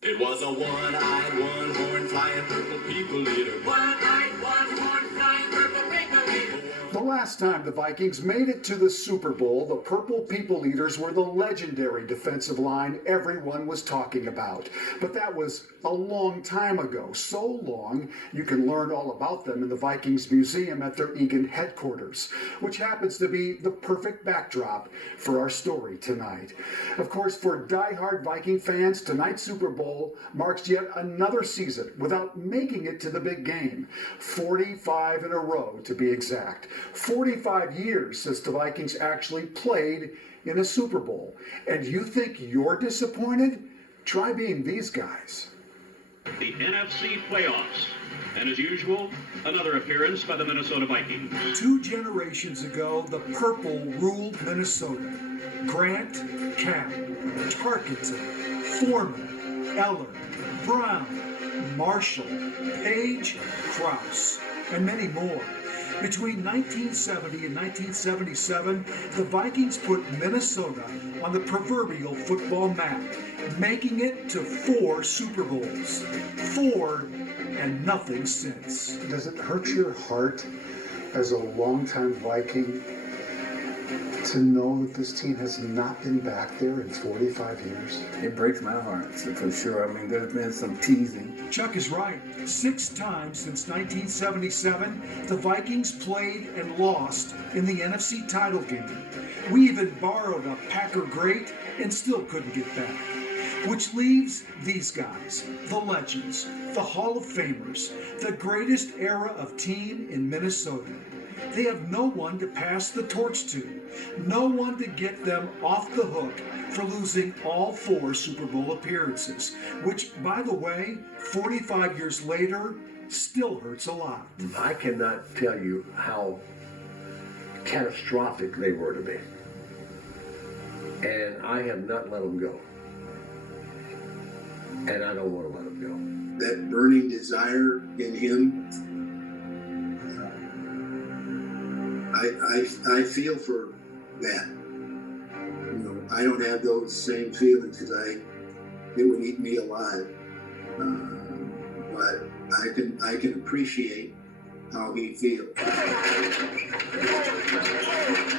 It was a one-eyed, one-horn, flying purple people eater. One-eyed, one-horn, flying purple people eater. The last time the Vikings made it to the Super Bowl, the Purple People Eaters were the legendary defensive line everyone was talking about. But that was a long time ago, so long you can learn all about them in the Vikings Museum at their Eagan headquarters, which happens to be the perfect backdrop for our story tonight. Of course, for die-hard Viking fans, tonight's Super Bowl marks yet another season without making it to the big game. 45 in a row, to be exact. 45 years since the Vikings actually played in a Super Bowl. And you think you're disappointed? Try being these guys. The NFC playoffs. And as usual, another appearance by the Minnesota Vikings. 2 generations ago, the Purple ruled Minnesota. Grant, Cap, Tarkenton, Foreman, Eller, Brown, Marshall, Page, Krause, and many more. Between 1970 and 1977, the Vikings put Minnesota on the proverbial football map, making it to 4 Super Bowls. 4 and nothing since. Does it hurt your heart as a longtime Viking to know that this team has not been back there in 45 years? It breaks my heart, for sure. I mean, there's been some teasing. Chuck is right. 6 times since 1977, the Vikings played and lost in the NFC title game. We even borrowed a Packer great and still couldn't get back. Which leaves these guys, the legends, the Hall of Famers, the greatest era of team in Minnesota. They have no one to pass the torch to, no one to get them off the hook for losing all 4 Super Bowl appearances, which, by the way, 45 years later, still hurts a lot. I cannot tell you how catastrophic they were to me. And I have not let them go. And I don't want to let them go. That burning desire in him, I feel for that. You know, I don't have those same feelings because it would eat me alive. But I can appreciate how he feels.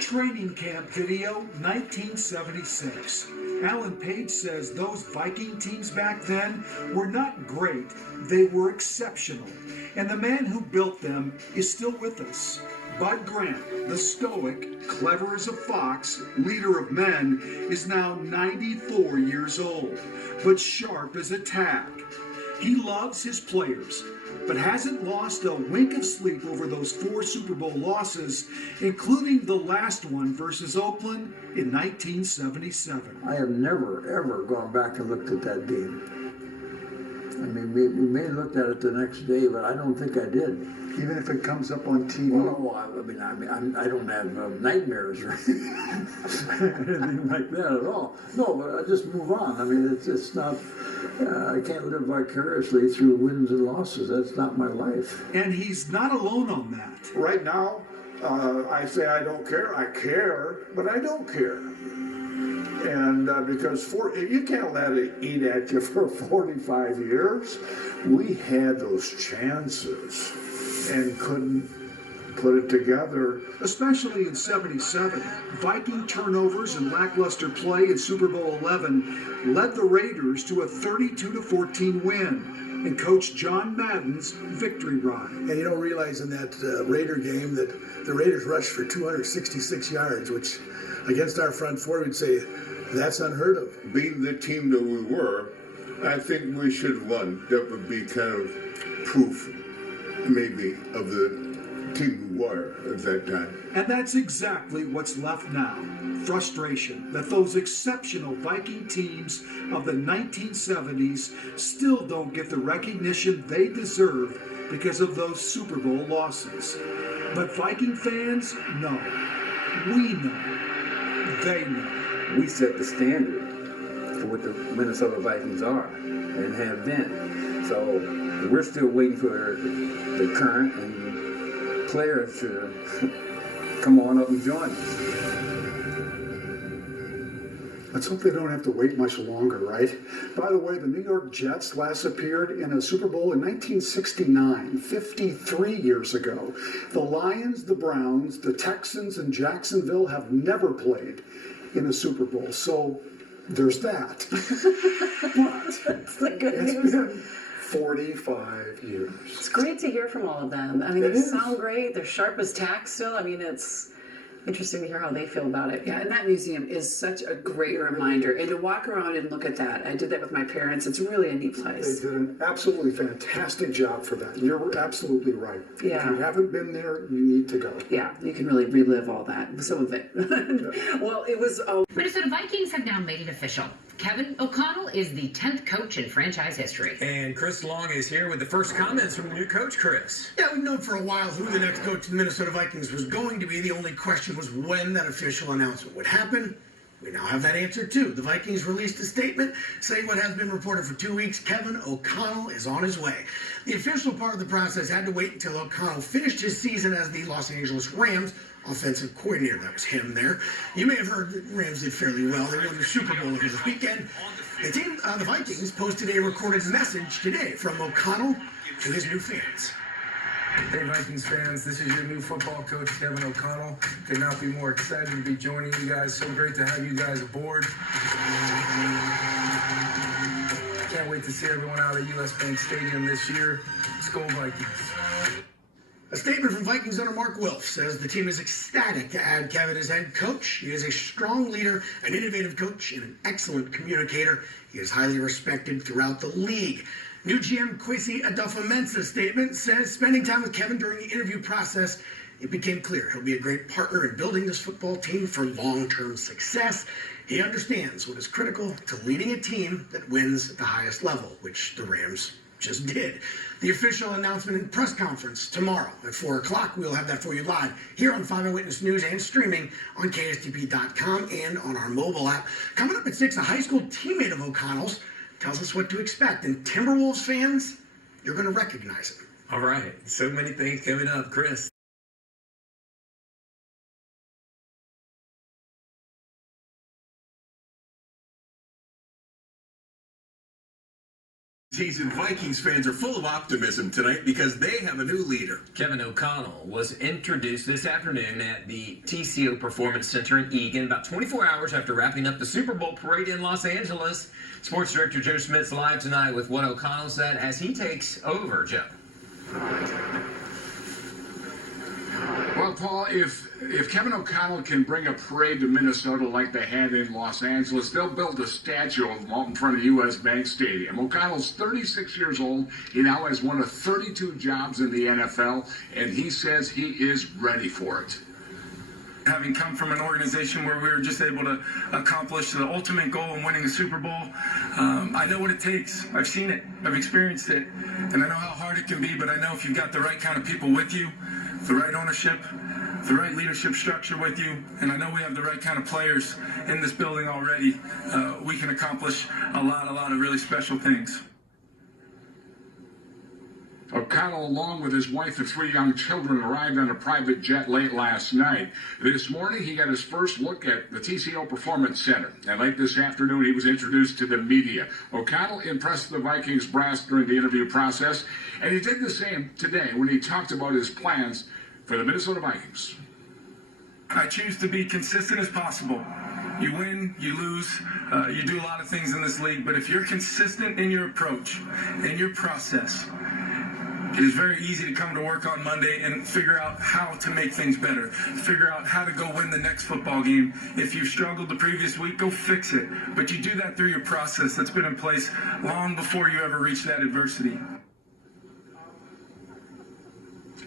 Training camp video, 1976. Alan Page says those Viking teams back then were not great, they were exceptional. And the man who built them is still with us. Bud Grant, the stoic, clever as a fox, leader of men, is now 94 years old, but sharp as a tack. He loves his players, but hasn't lost a wink of sleep over those 4 Super Bowl losses, including the last one versus Oakland in 1977. I have never, ever gone back and looked at that game. I mean, we may have looked at it the next day, but I don't think I did. Even if it comes up on TV? Well, no, I don't have nightmares or anything like that at all. No, but I just move on. I mean, it's not, I can't live vicariously through wins and losses. That's not my life. And he's not alone on that. Right now, I say I don't care. I care, but I don't care. And because you can't let it eat at you for 45 years. We had those chances and couldn't put it together. Especially in 77, Viking turnovers and lackluster play in Super Bowl 11 led the Raiders to a 32-14 win in Coach John Madden's victory ride. And you don't realize in that Raider game that the Raiders rushed for 266 yards, which against our front four, we'd say that's unheard of. Being the team that we were, I think we should have won. That would be kind of proof, maybe, of the team we were at that time. And that's exactly what's left now. Frustration that those exceptional Viking teams of the 1970s still don't get the recognition they deserve because of those Super Bowl losses. But Viking fans know. We know. They know. We set the standard for what the Minnesota Vikings are and have been. So we're still waiting for the current and players to come on up and join us. Let's hope they don't have to wait much longer, right? By the way, the New York Jets last appeared in a Super Bowl in 1969, 53 years ago. The Lions, the Browns, the Texans, and Jacksonville have never played in a Super Bowl, so there's that. But That's the good it's news. been 45 years. It's great to hear from all of them. I mean, It they is. sound great. They're sharp as tack still. I mean, it's interesting to hear how they feel about it. Yeah, and that museum is such a great reminder. And to walk around and look at that, I did that with my parents. It's really a neat They place. did an absolutely fantastic job for that. You're absolutely right. Yeah. If you haven't been there, you need to go. Yeah, you can really relive all that, some of it. Well, it was Minnesota Vikings have now made it official. Kevin O'Connell is the 10th coach in franchise history. And Chris Long is here with the first comments from the new coach, Chris. Yeah, we've known for a while who the next coach of the Minnesota Vikings was going to be. The only question was when that official announcement would happen. We now have that answer, too. The Vikings released a statement saying what has been reported for 2 weeks, Kevin O'Connell is on his way. The official part of the process had to wait until O'Connell finished his season as the Los Angeles Rams offensive coordinator. That was him there. You may have heard the Rams did fairly well. They won the Super Bowl over the weekend. The team, the Vikings, posted a recorded message today from O'Connell to his new fans. Hey Vikings fans, this is your new football coach, Kevin O'Connell. Could not be more excited to be joining you guys. So great to have you guys aboard. Can't wait to see everyone out at US Bank Stadium this year. Let's go Vikings. A statement from Vikings owner Mark Wilf says the team is ecstatic to add Kevin as head coach. He is a strong leader, an innovative coach, and an excellent communicator. He is highly respected throughout the league. New GM Kwesi Adofo-Mensah's statement says spending time with Kevin during the interview process, it became clear he'll be a great partner in building this football team for long-term success. He understands what is critical to leading a team that wins at the highest level, which the Rams just did. The official announcement and press conference tomorrow at 4 o'clock. We'll have that for you live here on 5 Eyewitness News and streaming on KSTP.com and on our mobile app. Coming up at 6, a high school teammate of O'Connell's tells us what to expect. And Timberwolves fans, you're going to recognize him. All right, so many things coming up, Chris. Season Vikings fans are full of optimism tonight because they have a new leader. Kevin O'Connell was introduced this afternoon at the TCO Performance Center in Eagan, about 24 hours after wrapping up the Super Bowl parade in Los Angeles. Sports Director Joe Schmidt's live tonight with what O'Connell said as he takes over. Joe. Well, Paul, if Kevin O'Connell can bring a parade to Minnesota like they had in Los Angeles, they'll build a statue of him out in front of US Bank Stadium. O'Connell's 36 years old. He now has one of 32 jobs in the NFL, and he says he is ready for it. Having come from an organization where we were just able to accomplish the ultimate goal in winning a Super Bowl, I know what it takes. I've seen it. I've experienced it. And I know how hard it can be, but I know if you've got the right kind of people with you, the right ownership, the right leadership structure with you, and I know we have the right kind of players in this building already, we can accomplish a lot of really special things. O'Connell, along with his wife and 3 young children, arrived on a private jet late last night. This morning, he got his first look at the TCO Performance Center. And late this afternoon, he was introduced to the media. O'Connell impressed the Vikings brass during the interview process, and he did the same today when he talked about his plans for the Minnesota Vikings. I choose to be consistent as possible. You win, you lose, you do a lot of things in this league, but if you're consistent in your approach, in your process, it is very easy to come to work on Monday and figure out how to make things better, figure out how to go win the next football game. If you've struggled the previous week, go fix it. But you do that through your process that's been in place long before you ever reach that adversity.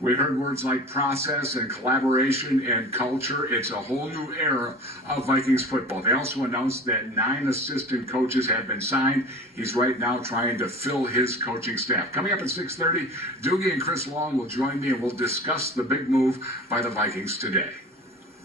We heard words like process and collaboration and culture. It's a whole new era of Vikings football. They also announced that 9 assistant coaches have been signed. He's right now trying to fill his coaching staff. Coming up at 6:30, Doogie and Chris Long will join me and we'll discuss the big move by the Vikings today.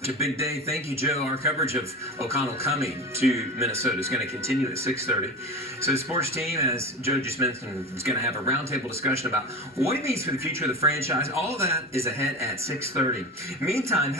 It's a big day. Thank you, Joe. Our coverage of O'Connell coming to Minnesota is going to continue at 6:30. So the sports team, as Joe just mentioned, is going to have a roundtable discussion about what it means for the future of the franchise. All of that is ahead at 6:30. Meantime,